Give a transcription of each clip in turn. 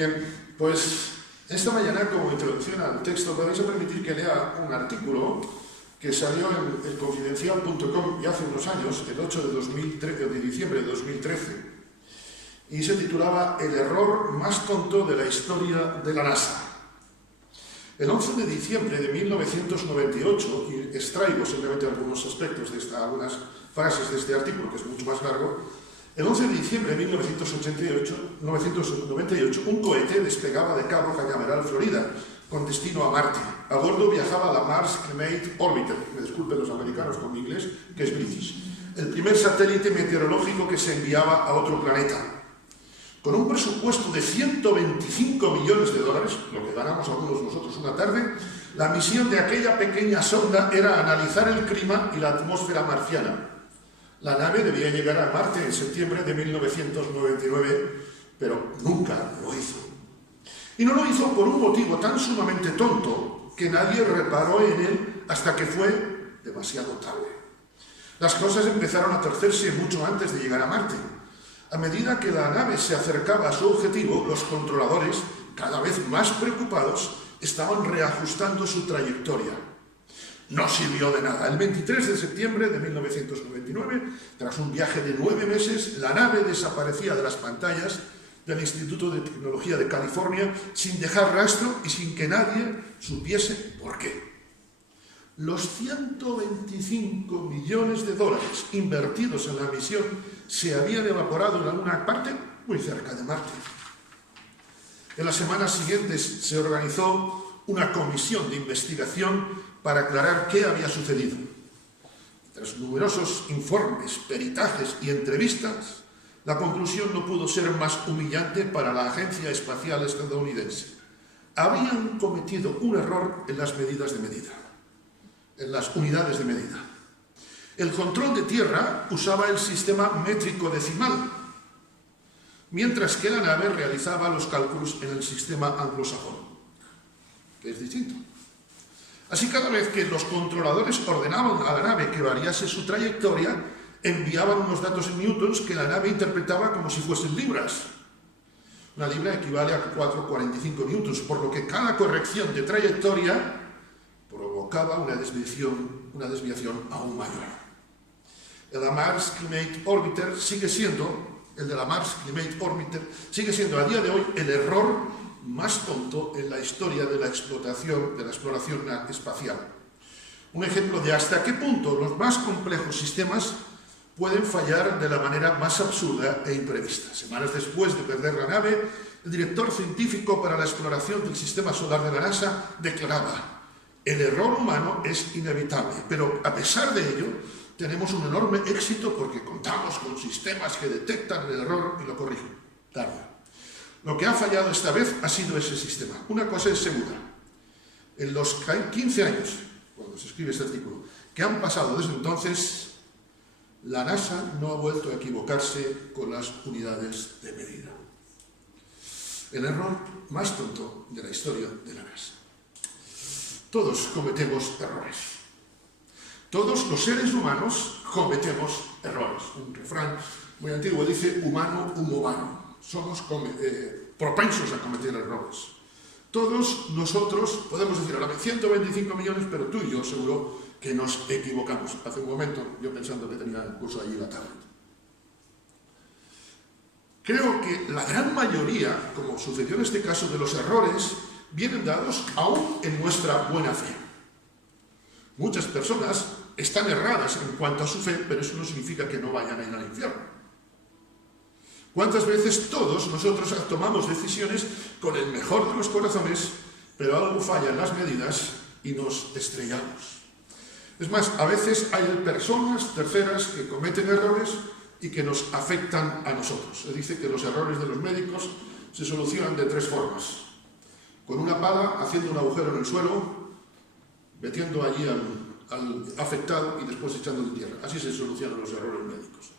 Bien, pues esta mañana, como introducción al texto, me vais a permitir que lea un artículo que salió en elconfidencial.com ya hace unos años, el 8 de diciembre de 2013, y se titulaba El error más tonto de la historia de la NASA. El 11 de diciembre de 1998, y extraigo simplemente algunos aspectos algunas frases de este artículo, que es mucho más largo. El 11 de diciembre de 1998, un cohete despegaba de Cabo Cañaveral, Florida, con destino a Marte. A bordo viajaba la Mars Climate Orbiter, me disculpen los americanos con mi inglés, que es British, el primer satélite meteorológico que se enviaba a otro planeta. Con un presupuesto de 125 millones de dólares, lo que ganamos algunos nosotros una tarde, la misión de aquella pequeña sonda era analizar el clima y la atmósfera marciana. La nave debía llegar a Marte en septiembre de 1999, pero nunca lo hizo. Y no lo hizo por un motivo tan sumamente tonto que nadie reparó en él hasta que fue demasiado tarde. Las cosas empezaron a torcerse mucho antes de llegar a Marte. A medida que la nave se acercaba a su objetivo, los controladores, cada vez más preocupados, estaban reajustando su trayectoria. No sirvió de nada. El 23 de septiembre de 1999, tras un viaje de 9 meses, la nave desaparecía de las pantallas del Instituto de Tecnología de California sin dejar rastro y sin que nadie supiese por qué. Los 125 millones de dólares invertidos en la misión se habían evaporado en alguna parte muy cerca de Marte. En las semanas siguientes se organizó una comisión de investigación para aclarar qué había sucedido. Tras numerosos informes, peritajes y entrevistas, la conclusión no pudo ser más humillante para la Agencia Espacial Estadounidense. Habían cometido un error en las medidas de medida, en las unidades de medida. El control de tierra usaba el sistema métrico decimal, mientras que la nave realizaba los cálculos en el sistema anglosajón, que es distinto. Así, cada vez que los controladores ordenaban a la nave que variase su trayectoria, enviaban unos datos en newtons que la nave interpretaba como si fuesen libras. Una libra equivale a 4,45 newtons, por lo que cada corrección de trayectoria provocaba una desviación aún mayor. El de la Mars Climate Orbiter sigue siendo a día de hoy el error más tonto en la historia de la exploración espacial. Un ejemplo de hasta qué punto los más complejos sistemas pueden fallar de la manera más absurda e imprevista. Semanas después de perder la nave, el director científico para la exploración del sistema solar de la NASA declaraba: el error humano es inevitable, pero a pesar de ello, tenemos un enorme éxito porque contamos con sistemas que detectan el error y lo corrigen. Tarde. Lo que ha fallado esta vez ha sido ese sistema. Una cosa es segura. En los 15 años, cuando se escribe este artículo, que han pasado desde entonces, la NASA no ha vuelto a equivocarse con las unidades de medida. El error más tonto de la historia de la NASA. Todos cometemos errores. Todos los seres humanos cometemos errores. Un refrán muy antiguo dice: humano, humo vano. Somos propensos a cometer errores. Todos nosotros podemos decir, ahora 125 millones, pero tú y yo seguro que nos equivocamos. Hace un momento, yo pensando que tenía el curso allí la tablet. Creo que la gran mayoría, como sucedió en este caso, de los errores vienen dados aún en nuestra buena fe. Muchas personas están erradas en cuanto a su fe, pero eso no significa que no vayan a ir al infierno. ¿Cuántas veces todos nosotros tomamos decisiones con el mejor de los corazones, pero algo falla en las medidas y nos estrellamos? Es más, a veces hay personas terceras que cometen errores y que nos afectan a nosotros. Se dice que los errores de los médicos se solucionan de 3 formas. Con una pala, haciendo un agujero en el suelo, metiendo allí al afectado y después echándole tierra. Así se solucionan los errores médicos.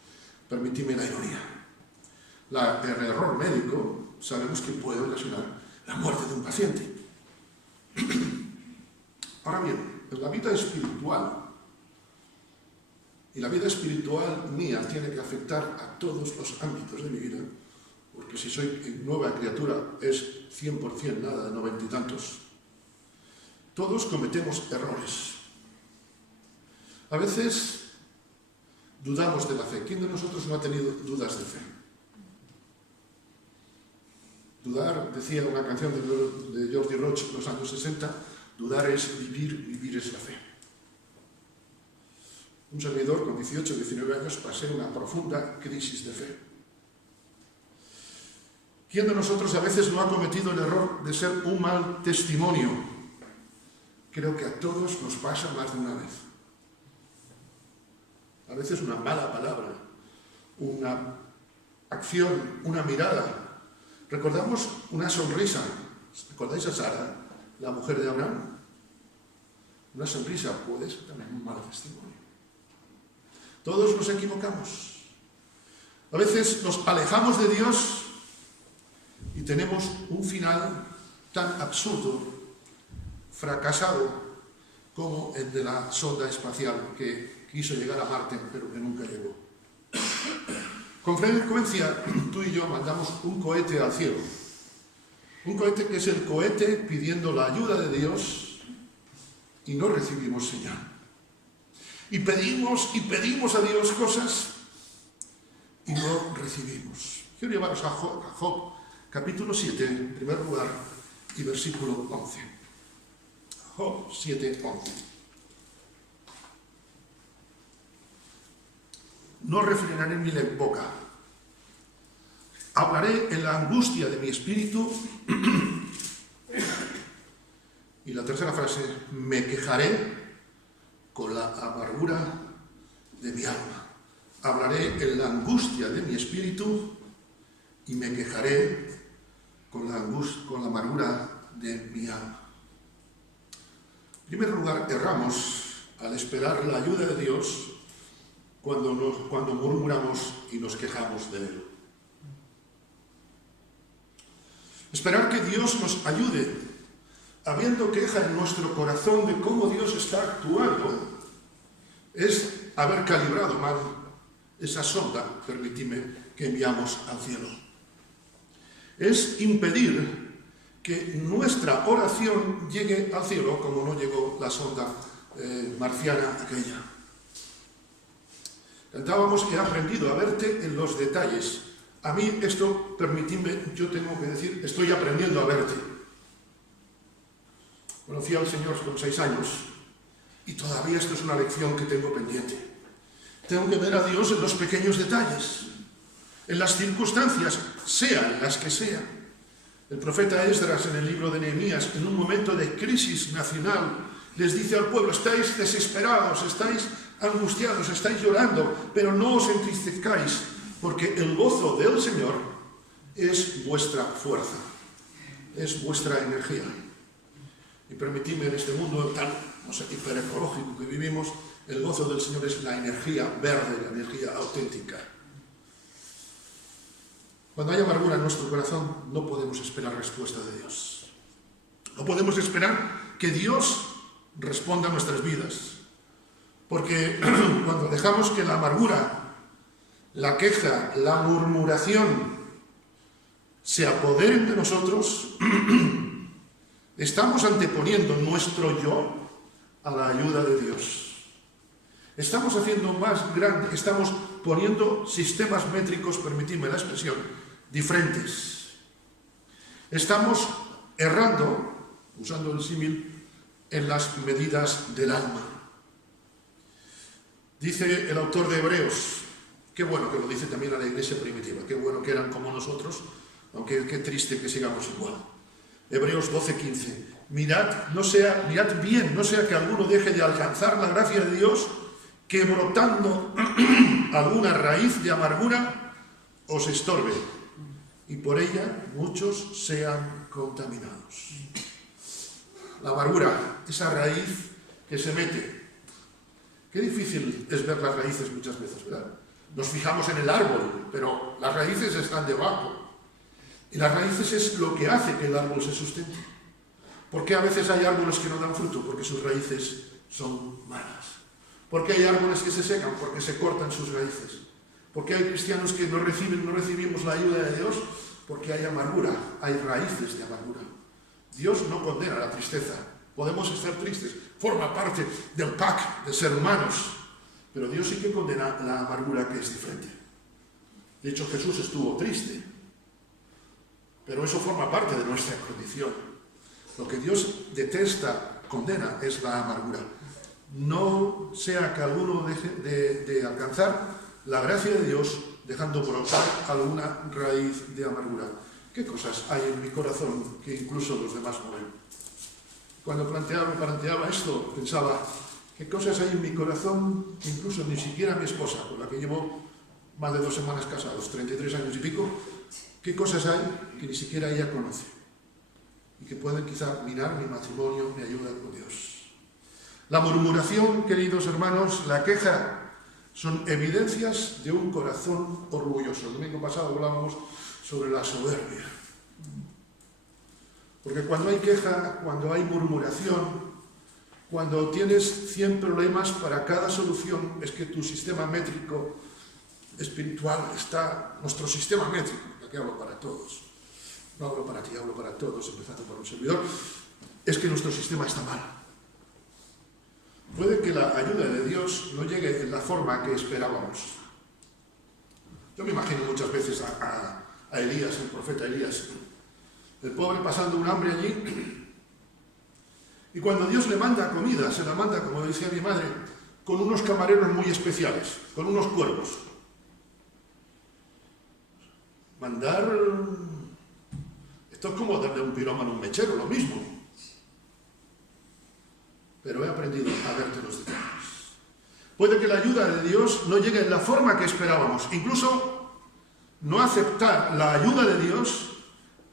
Permitidme la ironía. El error médico sabemos que puede ocasionar la muerte de un paciente. Ahora bien, en la vida espiritual, y la vida espiritual mía tiene que afectar a todos los ámbitos de mi vida, porque porque si soy nueva criatura es 100% nada, de 90 y tantos. Todos cometemos errores. A veces dudamos de la fe. ¿Quién de nosotros no ha tenido dudas de fe? Dudar, decía una canción de George Roach en los años 60, dudar es vivir, vivir es la fe. Un servidor con 18 o 19 años pasé una profunda crisis de fe. ¿Quién de nosotros a veces no ha cometido el error de ser un mal testimonio? Creo que a todos nos pasa más de una vez. A veces una mala palabra, una acción, una mirada. Recordamos una sonrisa. ¿Recordáis a Sara, la mujer de Abraham? Una sonrisa puede ser también un mal testimonio. Todos nos equivocamos. A veces nos alejamos de Dios y tenemos un final tan absurdo, fracasado, como el de la sonda espacial que quiso llegar a Marte, pero que nunca llegó. Con frecuencia, tú y yo mandamos un cohete al cielo. Un cohete que es el cohete pidiendo la ayuda de Dios y no recibimos señal. Y pedimos a Dios cosas y no recibimos. Quiero llevaros a Job, capítulo 7, en primer lugar, y versículo 11. Job 7, 11. No refrenaré mi boca. Hablaré en la angustia de mi espíritu. Y la tercera frase, me quejaré con la amargura de mi alma. Hablaré en la angustia de mi espíritu y me quejaré con la amargura de mi alma. En primer lugar, erramos al esperar la ayuda de Dios cuando murmuramos y nos quejamos de Él. Esperar que Dios nos ayude, habiendo queja en nuestro corazón de cómo Dios está actuando, es haber calibrado mal esa sonda, permitidme, que enviamos al cielo. Es impedir que nuestra oración llegue al cielo como no llegó la sonda marciana aquella. Cantábamos, he aprendido a verte en los detalles. A mí esto, permitidme, yo tengo que decir, estoy aprendiendo a verte. Conocí al Señor con 6 años y todavía esto es una lección que tengo pendiente. Tengo que ver a Dios en los pequeños detalles, en las circunstancias, sean las que sean. El profeta Esdras en el libro de Nehemías, en un momento de crisis nacional, les dice al pueblo, estáis desesperados, estáis angustiados, estáis llorando, pero no os entristezcáis, porque el gozo del Señor es vuestra fuerza, es vuestra energía. Y permitidme, en este mundo tan hiperecológico que vivimos, el gozo del Señor es la energía verde, la energía auténtica. Cuando hay amargura en nuestro corazón, no podemos esperar respuesta de Dios. No podemos esperar que Dios responda a nuestras vidas. Porque cuando dejamos que la amargura, la queja, la murmuración se apoderen de nosotros, estamos anteponiendo nuestro yo a la ayuda de Dios. Estamos haciendo más grande, estamos poniendo sistemas métricos, permitidme la expresión, diferentes. Estamos errando, usando el símil, en las medidas del alma. Dice el autor de Hebreos, qué bueno que lo dice también a la iglesia primitiva, qué bueno que eran como nosotros, aunque qué triste que sigamos igual. Hebreos 12:15. Mirad bien, no sea que alguno deje de alcanzar la gracia de Dios, que brotando alguna raíz de amargura os estorbe, y por ella muchos sean contaminados. La amargura, esa raíz que se mete. Qué difícil es ver las raíces muchas veces, ¿verdad? Nos fijamos en el árbol, pero las raíces están debajo. Y las raíces es lo que hace que el árbol se sustente. ¿Por qué a veces hay árboles que no dan fruto? Porque sus raíces son malas. ¿Por qué hay árboles que se secan? Porque se cortan sus raíces. ¿Por qué hay cristianos que no recibimos la ayuda de Dios? porque hay amargura, hay raíces de amargura. Dios no condena la tristeza. Podemos estar tristes, forma parte del pack de ser humanos, pero Dios sí que condena la amargura, que es diferente. De hecho, Jesús estuvo triste, pero eso forma parte de nuestra condición. Lo que Dios detesta, condena, es la amargura. No sea que alguno deje de alcanzar la gracia de Dios dejando brotar alguna raíz de amargura. ¿Qué cosas hay en mi corazón que incluso los demás no ven? Cuando me planteaba esto, pensaba, ¿qué cosas hay en mi corazón que incluso ni siquiera mi esposa, con la que llevo más de 2 semanas casados, 33 años y pico, qué cosas hay que ni siquiera ella conoce y que pueden quizá minar mi matrimonio, mi ayuda con Dios? La murmuración, queridos hermanos, la queja, son evidencias de un corazón orgulloso. El domingo pasado hablábamos sobre la soberbia. Porque cuando hay queja, cuando hay murmuración, cuando tienes 100 problemas para cada solución, es que tu sistema métrico espiritual está, nuestro sistema métrico, aquí hablo para todos, no hablo para ti, hablo para todos, empezando por un servidor, es que nuestro sistema está mal. Puede que la ayuda de Dios no llegue en la forma que esperábamos. Yo me imagino muchas veces a Elías, el profeta Elías, el pobre pasando un hambre allí, y cuando Dios le manda comida, se la manda, como decía mi madre, con unos camareros muy especiales, con unos cuervos. Mandar... Esto es como darle un pirómano a un mechero, lo mismo. Pero he aprendido a verte los detalles. Puede que la ayuda de Dios no llegue en la forma que esperábamos. Incluso no aceptar la ayuda de Dios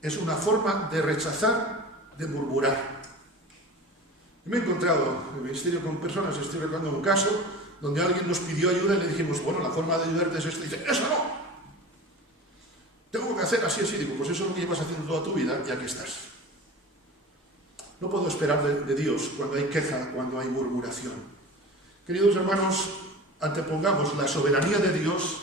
es una forma de rechazar, de murmurar. Me he encontrado en el ministerio con personas, estoy recordando un caso, donde alguien nos pidió ayuda y le dijimos, bueno, la forma de ayudarte es esta. Y dice, ¡eso no! Tengo que hacer así, así. Digo, pues eso es lo que llevas haciendo toda tu vida y aquí estás. No puedo esperar de Dios cuando hay queja, cuando hay murmuración. Queridos hermanos, antepongamos la soberanía de Dios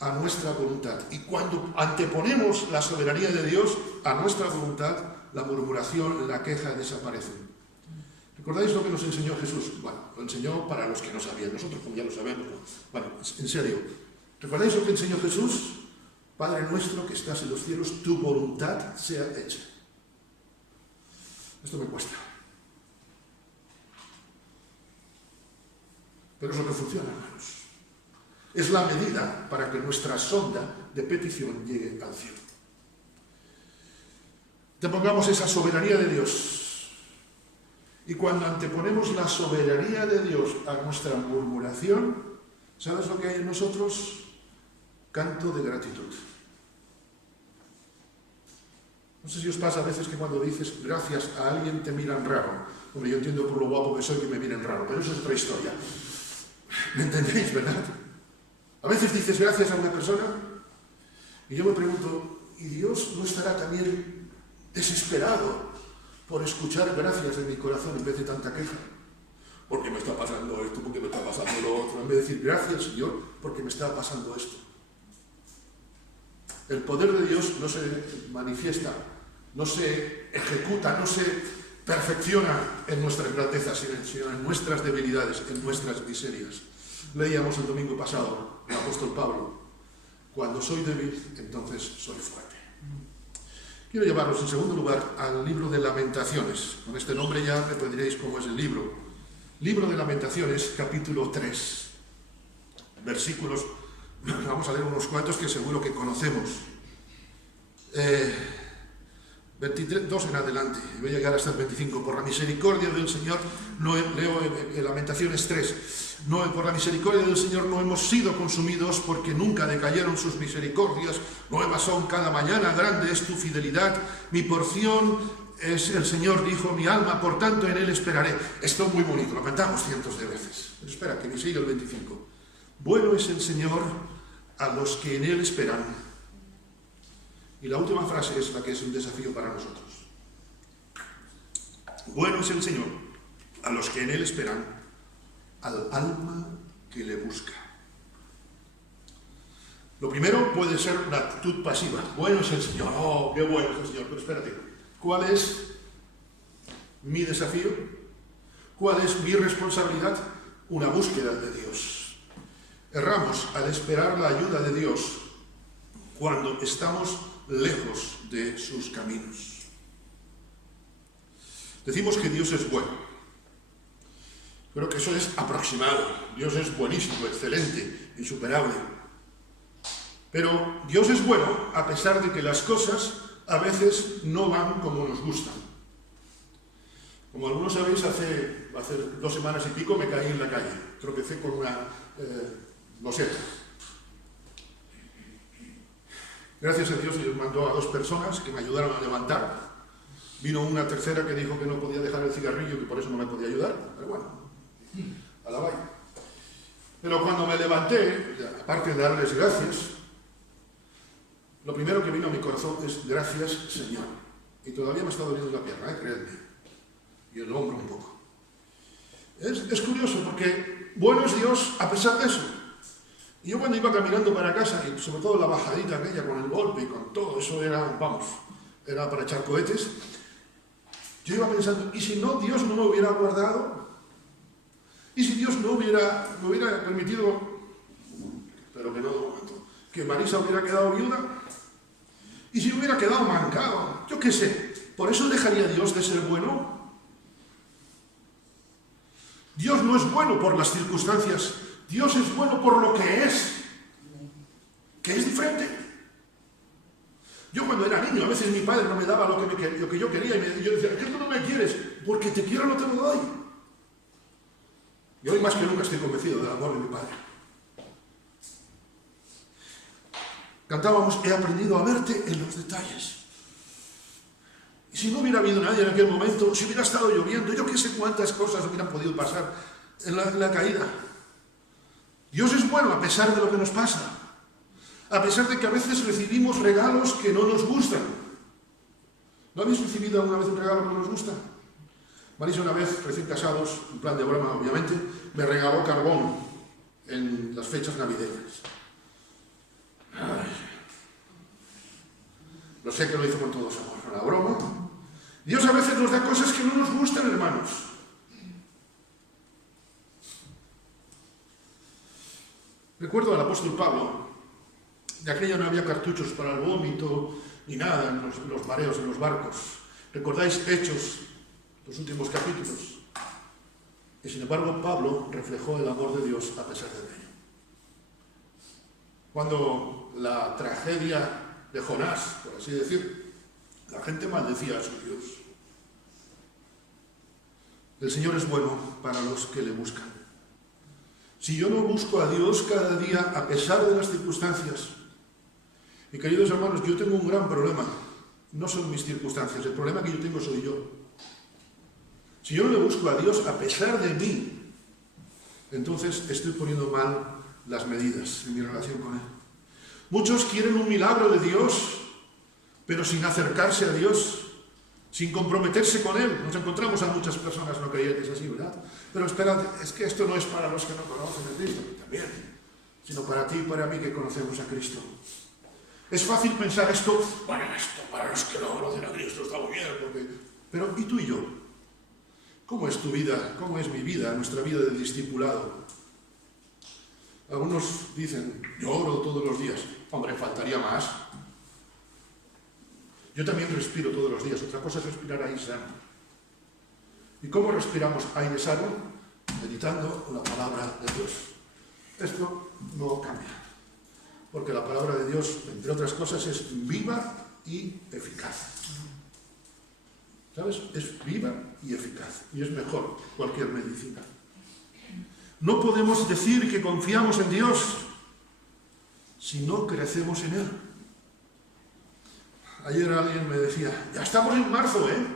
a nuestra voluntad. Y cuando anteponemos la soberanía de Dios a nuestra voluntad, la murmuración, la queja desaparecen. ¿Recordáis lo que nos enseñó Jesús? Bueno, lo enseñó para los que no sabían. Nosotros, como ya lo sabemos, ¿no? Bueno, en serio. ¿Recordáis lo que enseñó Jesús? Padre nuestro que estás en los cielos, tu voluntad sea hecha. Esto me cuesta. Pero es lo que funciona, hermanos. Es la medida para que nuestra sonda de petición llegue al cielo. Te pongamos esa soberanía de Dios. Y cuando anteponemos la soberanía de Dios a nuestra murmuración, ¿sabes lo que hay en nosotros? Canto de gratitud. No sé si os pasa a veces que cuando dices gracias a alguien te miran raro. Hombre, yo entiendo por lo guapo que soy que me miren raro, pero eso es otra historia. ¿Me entendéis, verdad? A veces dices gracias a una persona y yo me pregunto, ¿y Dios no estará también desesperado por escuchar gracias de mi corazón en vez de tanta queja? ¿Por qué me está pasando esto? ¿Por qué me está pasando lo otro? En vez de decir gracias, Señor, porque me está pasando esto. El poder de Dios no se manifiesta, no se ejecuta, no se perfecciona en nuestras grandezas, sino en nuestras debilidades, en nuestras miserias. Leíamos el domingo pasado el apóstol Pablo, cuando soy débil, entonces soy fuerte. Quiero llevaros en segundo lugar al libro de Lamentaciones. Con este nombre ya me pediréis cómo es el libro. Libro de Lamentaciones, capítulo 3, versículos, vamos a leer unos cuantos que seguro que conocemos. 22 en adelante, y voy a llegar hasta el 25. Por la misericordia del Señor, leo en Lamentaciones 3, por la misericordia del Señor no hemos sido consumidos, porque nunca decayeron sus misericordias, nuevas son cada mañana, grande es tu fidelidad, mi porción es el Señor, dijo mi alma, por tanto en Él esperaré. Esto es muy bonito, lo cantamos cientos de veces, pero espera, que me siga el 25. Bueno es el Señor a los que en Él esperan. Y la última frase es la que es un desafío para nosotros. Bueno es el Señor a los que en Él esperan, al alma que le busca. Lo primero puede ser una actitud pasiva. Bueno es el Señor, oh, qué bueno es el Señor. Pero espérate, ¿cuál es mi desafío? ¿Cuál es mi responsabilidad? Una búsqueda de Dios. Erramos al esperar la ayuda de Dios cuando estamos lejos de sus caminos. Decimos que Dios es bueno. Creo que eso es aproximado. Dios es buenísimo, excelente, insuperable. Pero Dios es bueno a pesar de que las cosas a veces no van como nos gustan. Como algunos sabéis, hace 2 semanas y pico me caí en la calle. Tropecé con una loseta. Gracias a Dios, Dios mandó a 2 personas que me ayudaron a levantar. Vino una tercera que dijo que no podía dejar el cigarrillo y que por eso no me podía ayudar. Pero bueno, a la valla. Pero cuando me levanté, aparte de darles gracias, lo primero que vino a mi corazón es gracias, Señor. Y todavía me está doliendo la pierna, creedme. Y el hombro un poco. Es curioso porque bueno es Dios a pesar de eso. Y yo cuando iba caminando para casa, y sobre todo la bajadita aquella con el golpe y con todo, eso era, vamos, era para echar cohetes. Yo iba pensando, ¿y si no Dios no me hubiera guardado? ¿Y si Dios no me hubiera permitido, pero que no de momento, que Marisa hubiera quedado viuda? ¿Y si hubiera quedado mancado? Yo qué sé. ¿Por eso dejaría Dios de ser bueno? Dios no es bueno por las circunstancias. Dios es bueno por lo que es diferente. Yo cuando era niño, a veces mi padre no me daba lo que yo quería y yo decía, ¿qué tú no me quieres? Porque te quiero, no te lo doy. Y hoy más que nunca estoy convencido del amor de mi padre. Cantábamos, he aprendido a verte en los detalles. Y si no hubiera habido nadie en aquel momento, si hubiera estado lloviendo, yo qué sé cuántas cosas hubieran podido pasar en la caída. Dios es bueno a pesar de lo que nos pasa. A pesar de que a veces recibimos regalos que no nos gustan. ¿No habéis recibido alguna vez un regalo que no nos gusta? Marisa una vez, recién casados, en plan de broma obviamente, me regaló carbón en las fechas navideñas. Ay. Lo sé que lo hizo con todo su amor, una broma. Dios a veces nos da cosas que no nos gustan, hermanos. Recuerdo al apóstol Pablo, de aquello no había cartuchos para el vómito ni nada en los mareos en los barcos. ¿Recordáis Hechos, los últimos capítulos? Y sin embargo Pablo reflejó el amor de Dios a pesar de ello. Cuando la tragedia de Jonás, por así decir, la gente maldecía a su Dios. El Señor es bueno para los que le buscan. Si yo no busco a Dios cada día, a pesar de las circunstancias, y queridos hermanos, yo tengo un gran problema, no son mis circunstancias, el problema que yo tengo soy yo. Si yo no le busco a Dios a pesar de mí, entonces estoy poniendo mal las medidas en mi relación con Él. Muchos quieren un milagro de Dios, pero sin acercarse a Dios, sin comprometerse con Él. Nos encontramos a muchas personas no creyentes así, ¿verdad? Pero esperad, es que esto no es para los que no conocen a Cristo, también, sino para ti y para mí que conocemos a Cristo. Es fácil pensar esto, bueno, esto para los que no conocen a Cristo está muy bien, pero ¿y tú y yo? ¿Cómo es tu vida? ¿Cómo es mi vida, nuestra vida de discipulado? Algunos dicen, yo oro todos los días. Hombre, faltaría más. Yo también respiro todos los días. Otra cosa es respirar aire sano. ¿Y cómo respiramos aire sano? Meditando la palabra de Dios. Esto no cambia. Porque la palabra de Dios, entre otras cosas, es viva y eficaz. ¿Sabes? Es viva y eficaz. Y es mejor que cualquier medicina. No podemos decir que confiamos en Dios si no crecemos en Él. Ayer alguien me decía, ya estamos en marzo, ¿eh?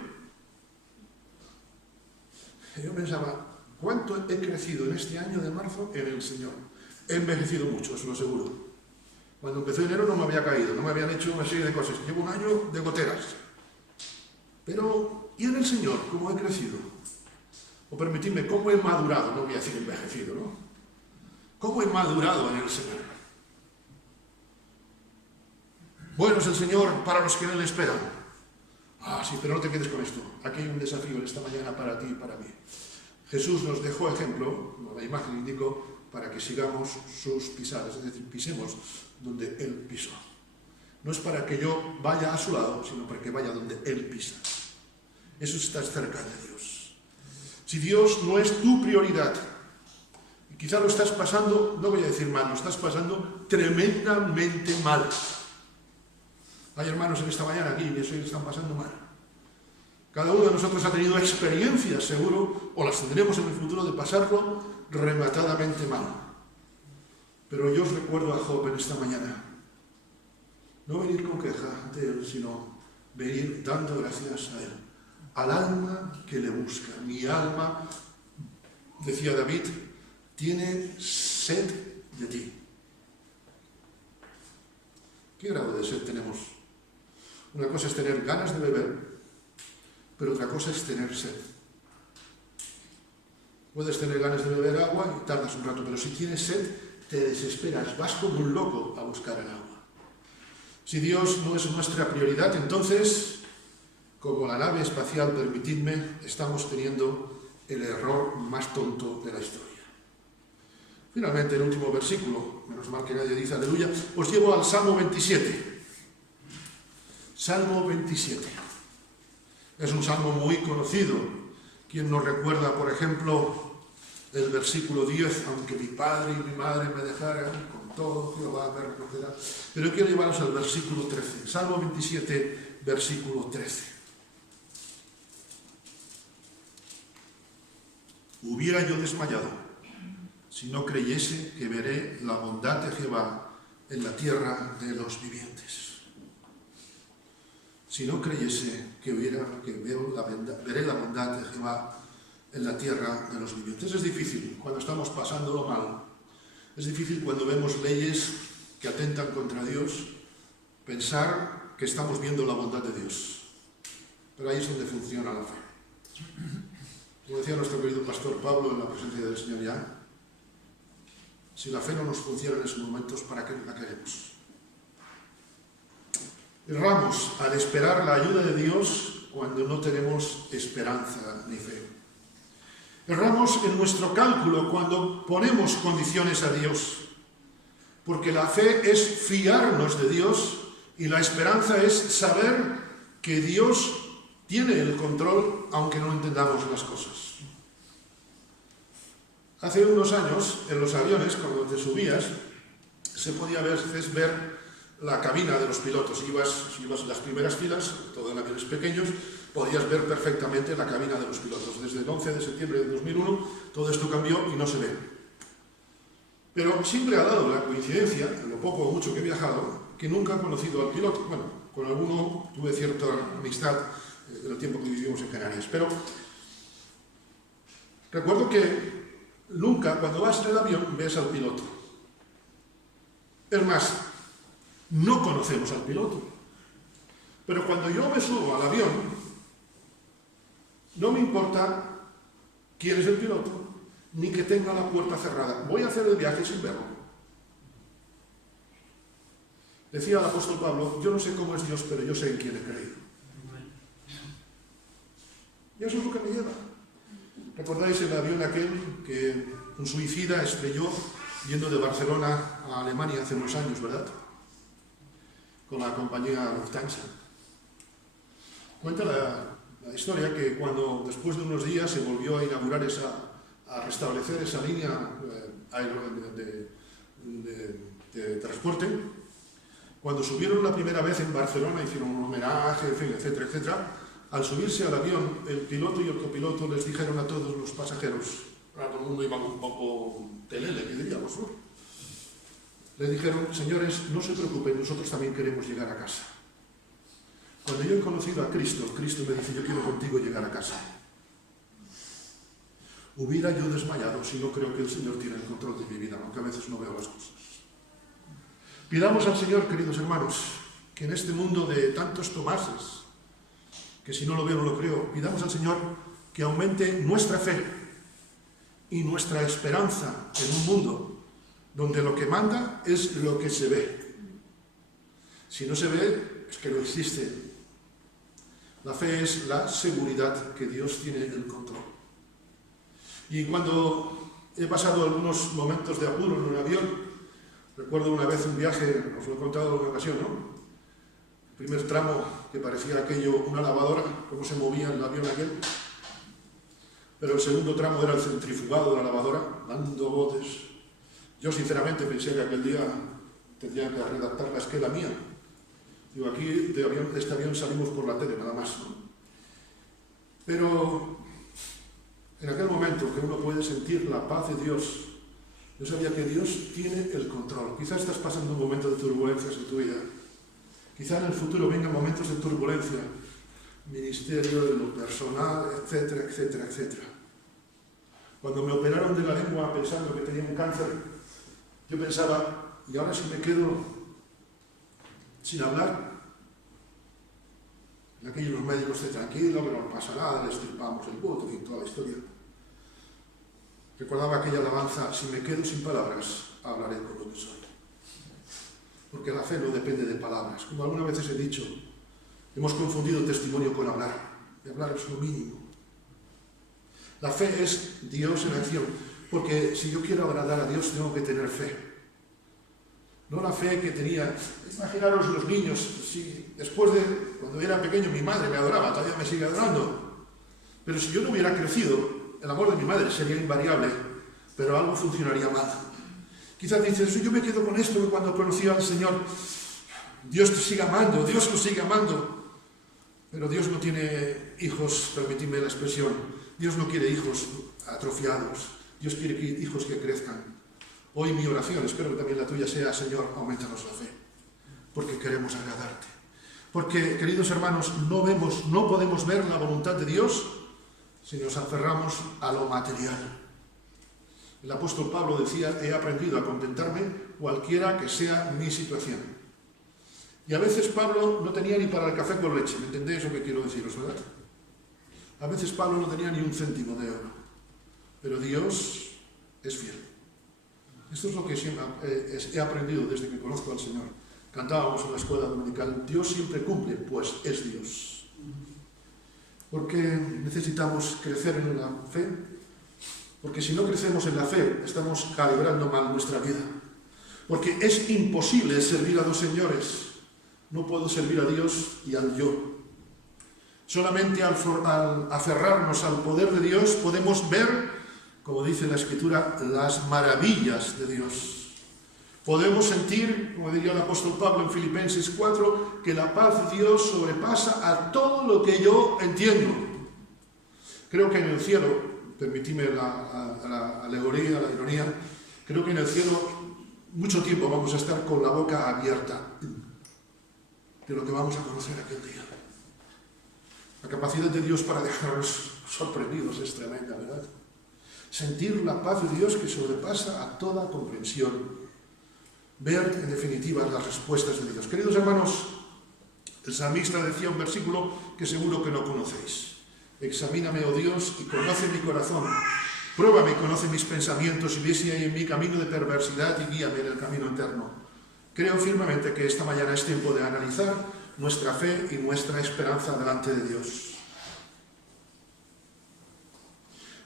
Y yo pensaba, ¿cuánto he crecido en este año de marzo en el Señor? He envejecido mucho, os lo aseguro. Cuando empezó enero no me había caído, no me habían hecho una serie de cosas. Llevo un año de goteras. Pero, ¿y en el Señor cómo he crecido? O permitidme, ¿cómo he madurado? No voy a decir envejecido, ¿no? ¿Cómo he madurado en el Señor? Bueno es el Señor para los que en Él esperan. Ah, sí, pero no te quedes con esto. Aquí hay un desafío en esta mañana para ti y para mí. Jesús nos dejó ejemplo, la imagen indicó, para que sigamos sus pisadas, es decir, pisemos donde Él pisó. No es para que yo vaya a su lado, sino para que vaya donde Él pisa. Eso es estar cerca de Dios. Si Dios no es tu prioridad, y quizá lo estás pasando, no voy a decir mal, lo estás pasando tremendamente mal. Hay hermanos en esta mañana aquí que se están pasando mal. Cada uno de nosotros ha tenido experiencias, seguro, o las tendremos en el futuro, de pasarlo rematadamente mal. Pero yo os recuerdo a Job en esta mañana. No venir con queja ante Él, sino venir dando gracias a Él. Al alma que le busca. Mi alma, decía David, tiene sed de ti. ¿Qué grado de sed tenemos? Una cosa es tener ganas de beber, pero otra cosa es tener sed. Puedes tener ganas de beber agua y tardas un rato, pero si tienes sed, te desesperas, vas como un loco a buscar el agua. Si Dios no es nuestra prioridad, entonces, como la nave espacial, permitidme, estamos teniendo el error más tonto de la historia. Finalmente, el último versículo, menos mal que nadie dice aleluya, os llevo al Salmo 27. Salmo 27. Es un salmo muy conocido. ¿Quién nos recuerda, por ejemplo, el versículo 10? Aunque mi padre y mi madre me dejaran, con todo Jehová me recogerá. Pero yo quiero llevaros al versículo 13. Salmo 27, versículo 13. Hubiera yo desmayado si no creyese que veré la bondad de Jehová en la tierra de los vivientes. Si no creyese que veré la bondad de Jehová en la tierra de los vivientes. Es difícil cuando estamos pasándolo mal. Es difícil cuando vemos leyes que atentan contra Dios, pensar que estamos viendo la bondad de Dios. Pero ahí es donde funciona la fe. Como decía nuestro querido pastor Pablo en la presencia del Señor ya, si la fe no nos funciona en esos momentos, ¿para qué la queremos? Erramos al esperar la ayuda de Dios cuando no tenemos esperanza ni fe. Erramos en nuestro cálculo cuando ponemos condiciones a Dios, porque la fe es fiarnos de Dios y la esperanza es saber que Dios tiene el control aunque no entendamos las cosas. Hace unos años, en los aviones, cuando te subías, se podía a veces ver la cabina de los pilotos. Si ibas en las primeras filas, todo en aviones pequeños, podías ver perfectamente la cabina de los pilotos. Desde el 11 de septiembre de 2001, todo esto cambió y no se ve. Pero siempre ha dado la coincidencia, en lo poco o mucho que he viajado, que nunca he conocido al piloto. Bueno, con alguno tuve cierta amistad en el tiempo que vivimos en Canarias. Pero recuerdo que nunca, cuando vas en el avión, ves al piloto. Es más, no conocemos al piloto. Pero cuando yo me subo al avión, no me importa quién es el piloto, ni que tenga la puerta cerrada. Voy a hacer el viaje sin verlo. Decía el apóstol Pablo, yo no sé cómo es Dios, pero yo sé en quién he creído. Y eso es lo que me lleva. ¿Recordáis el avión aquel que un suicida estrelló yendo de Barcelona a Alemania hace unos años, verdad? Con la compañía Lufthansa. Cuenta la historia que cuando después de unos días se volvió a inaugurar a restablecer esa línea de transporte, cuando subieron la primera vez en Barcelona, hicieron un homenaje, etcétera, etcétera. Al subirse al avión, el piloto y el copiloto les dijeron a todos los pasajeros, ahora todo el mundo iba un poco telele, que diríamos, ¿no? Les dijeron, señores, no se preocupen, nosotros también queremos llegar a casa. Cuando yo he conocido a Cristo, Cristo me dice, yo quiero contigo llegar a casa. Hubiera yo desmayado si no creo que el Señor tiene el control de mi vida, aunque a veces no veo las cosas. Pidamos al Señor, queridos hermanos, que en este mundo de tantos tomases, que si no lo veo no lo creo, pidamos al Señor que aumente nuestra fe y nuestra esperanza en un mundo donde lo que manda es lo que se ve. Si no se ve, es que no existe. La fe es la seguridad que Dios tiene el control. Y cuando he pasado algunos momentos de apuro en un avión, recuerdo una vez un viaje, os lo he contado en una ocasión, ¿no? El primer tramo, que parecía aquello una lavadora, cómo se movía el avión aquel. Pero el segundo tramo era el centrifugado de la lavadora, dando botes. Yo sinceramente pensé que aquel día tendría que redactar la esquela mía. Digo, aquí de este avión salimos por la tele, nada más, ¿no? Pero en aquel momento que uno puede sentir la paz de Dios, yo sabía que Dios tiene el control. Quizás estás pasando un momento de turbulencias en tu vida. Quizá en el futuro vengan momentos de turbulencia, ministerio, de lo personal, etcétera, etcétera, etcétera. Cuando me operaron de la lengua pensando que tenía un cáncer, yo pensaba, ¿y ahora si me quedo sin hablar? En aquellos los médicos dicen, tranquilo, que no pasa nada, le estirpamos el buto, en fin, toda la historia. Recordaba aquella alabanza, si me quedo sin palabras, hablaré con lo que soy. Porque la fe no depende de palabras. Como algunas veces he dicho, hemos confundido testimonio con hablar. Y hablar es lo mínimo. La fe es Dios en acción. Porque si yo quiero agradar a Dios, tengo que tener fe. No la fe que tenía. Imaginaros los niños, si después de, cuando era pequeño, mi madre me adoraba, todavía me sigue adorando. Pero si yo no hubiera crecido, el amor de mi madre sería invariable, pero algo funcionaría mal. Quizás dices, yo me quedo con esto, que cuando conocí al Señor, Dios te sigue amando, Dios lo sigue amando. Pero Dios no tiene hijos, permitidme la expresión, Dios no quiere hijos atrofiados, Dios quiere hijos que crezcan. Hoy mi oración, espero que también la tuya sea, Señor, aumentanos la fe, porque queremos agradarte. Porque, queridos hermanos, no podemos ver la voluntad de Dios si nos aferramos a lo material. El apóstol Pablo decía, he aprendido a contentarme cualquiera que sea mi situación. Y a veces Pablo no tenía ni para el café con leche, ¿me entendéis lo que quiero deciros, verdad? A veces Pablo no tenía ni un céntimo de oro, pero Dios es fiel. Esto es lo que siempre he aprendido desde que conozco al Señor. Cantábamos en la escuela dominical, Dios siempre cumple, pues es Dios. Porque necesitamos crecer en la fe, porque si no crecemos en la fe, estamos calibrando mal nuestra vida. Porque es imposible servir a dos señores. No puedo servir a Dios y al yo. Solamente al aferrarnos al poder de Dios podemos ver, como dice la Escritura, las maravillas de Dios. Podemos sentir, como diría el apóstol Pablo en Filipenses 4, que la paz de Dios sobrepasa a todo lo que yo entiendo. Creo que en el cielo, permitidme la alegoría, la ironía, creo que en el cielo mucho tiempo vamos a estar con la boca abierta de lo que vamos a conocer aquel día. La capacidad de Dios para dejarnos sorprendidos es tremenda, ¿verdad? Sentir la paz de Dios que sobrepasa a toda comprensión. Ver, en definitiva, las respuestas de Dios. Queridos hermanos, el salmista decía un versículo que seguro que no conocéis. Examíname, oh Dios, y conoce mi corazón. Pruébame y conoce mis pensamientos, y ve si hay en mí camino de perversidad y guíame en el camino eterno. Creo firmemente que esta mañana es tiempo de analizar nuestra fe y nuestra esperanza delante de Dios.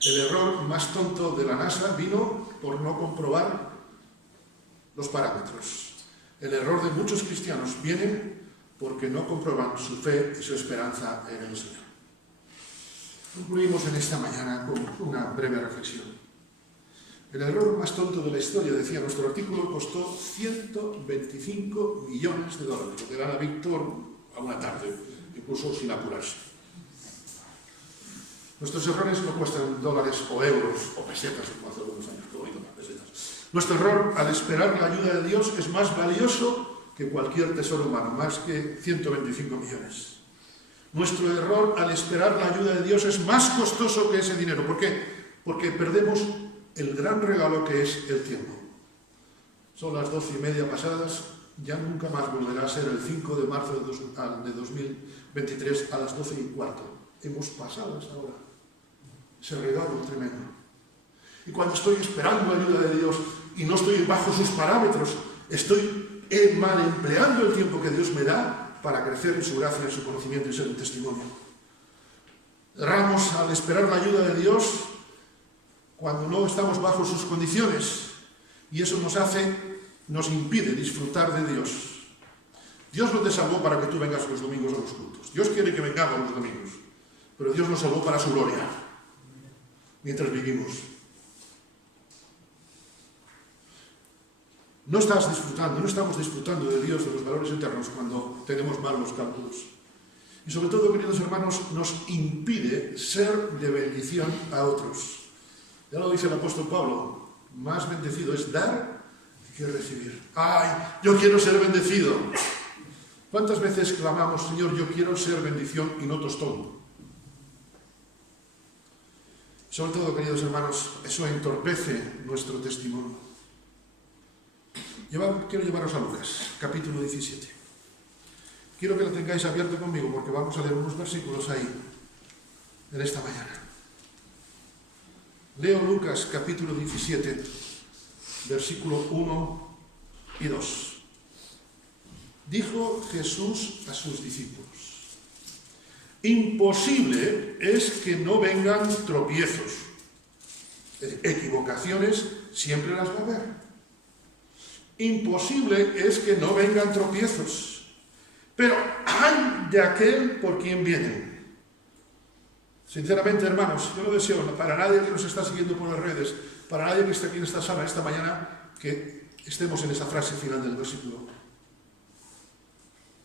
El error más tonto de la NASA vino por no comprobar los parámetros. El error de muchos cristianos viene porque no comprueban su fe y su esperanza en el Señor. Concluimos en esta mañana con una breve reflexión. El error más tonto de la historia, decía nuestro artículo, costó 125 millones de dólares, lo que gana Víctor a una tarde, incluso sin apurarse. Nuestros errores no cuestan dólares o euros o pesetas, como hace algunos años, que bonito, pesetas. Nuestro error al esperar la ayuda de Dios es más valioso que cualquier tesoro humano, más que 125 millones. Nuestro error al esperar la ayuda de Dios es más costoso que ese dinero. ¿Por qué? Porque perdemos el gran regalo que es el tiempo. Son las 12:30 pasadas, ya nunca más volverá a ser el 5 de marzo de 2023 a las 12:15. Hemos pasado esa hora. Ese regalo tremendo. Y cuando estoy esperando la ayuda de Dios y no estoy bajo sus parámetros, estoy mal empleando el tiempo que Dios me da para crecer en su gracia, en su conocimiento y ser un testimonio. Erramos al esperar la ayuda de Dios cuando no estamos bajo sus condiciones, y eso nos impide disfrutar de Dios. Dios no te salvó para que tú vengas los domingos a los cultos. Dios quiere que vengamos los domingos, pero Dios nos salvó para su gloria, mientras vivimos. No estamos disfrutando de Dios, de los valores eternos, cuando tenemos mal los cálculos. Y sobre todo, queridos hermanos, nos impide ser de bendición a otros. Ya lo dice el apóstol Pablo, más bendecido es dar que recibir. ¡Ay, yo quiero ser bendecido! ¿Cuántas veces clamamos, Señor, yo quiero ser bendición y no tostón? Sobre todo, queridos hermanos, eso entorpece nuestro testimonio. Quiero llevaros a Lucas, capítulo 17. Quiero que lo tengáis abierto conmigo porque vamos a leer unos versículos ahí, en esta mañana. Leo Lucas, capítulo 17, versículo 1 y 2. Dijo Jesús a sus discípulos: imposible es que no vengan tropiezos. Equivocaciones siempre las va a haber. Imposible es que no vengan tropiezos. Pero ¡ay de aquel por quien vienen! Sinceramente, hermanos, yo lo deseo para nadie que nos está siguiendo por las redes, para nadie que esté aquí en esta sala esta mañana, que estemos en esa frase final del versículo.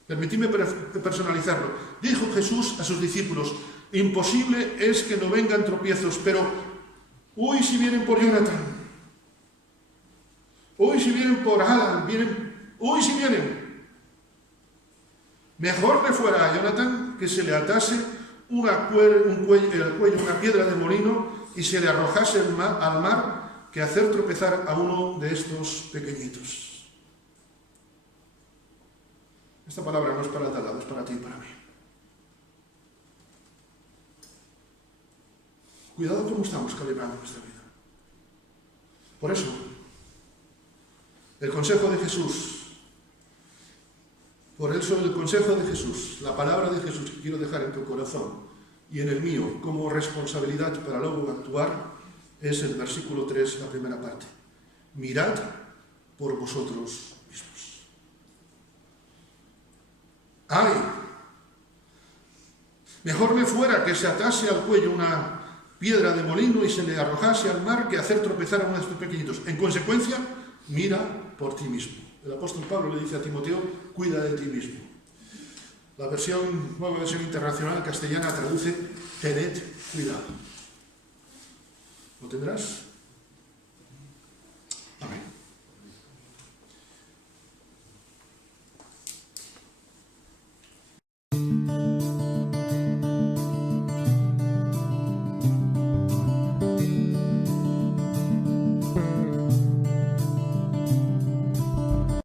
Permitidme personalizarlo. Dijo Jesús a sus discípulos: imposible es que no vengan tropiezos, pero uy si vienen por Jonathan, uy si vienen por Alan, uy si vienen. Mejor le fuera a Jonathan que se le atase el cuello una piedra de molino y se le arrojase al mar que hacer tropezar a uno de estos pequeñitos. Esta palabra no es para el talado, es para ti y para mí. Cuidado cómo estamos calibrando nuestra vida. Por eso, el consejo de Jesús, la palabra de Jesús que quiero dejar en tu corazón y en el mío como responsabilidad para luego actuar, es el versículo 3, la primera parte. Mirad por vosotros mismos. ¡Ay! Mejor me fuera que se atase al cuello una piedra de molino y se le arrojase al mar que hacer tropezar a uno de estos pequeñitos. En consecuencia, mira por ti mismo. El apóstol Pablo le dice a Timoteo: cuida de ti mismo. La nueva versión internacional castellana traduce: tened cuidado. ¿Lo tendrás?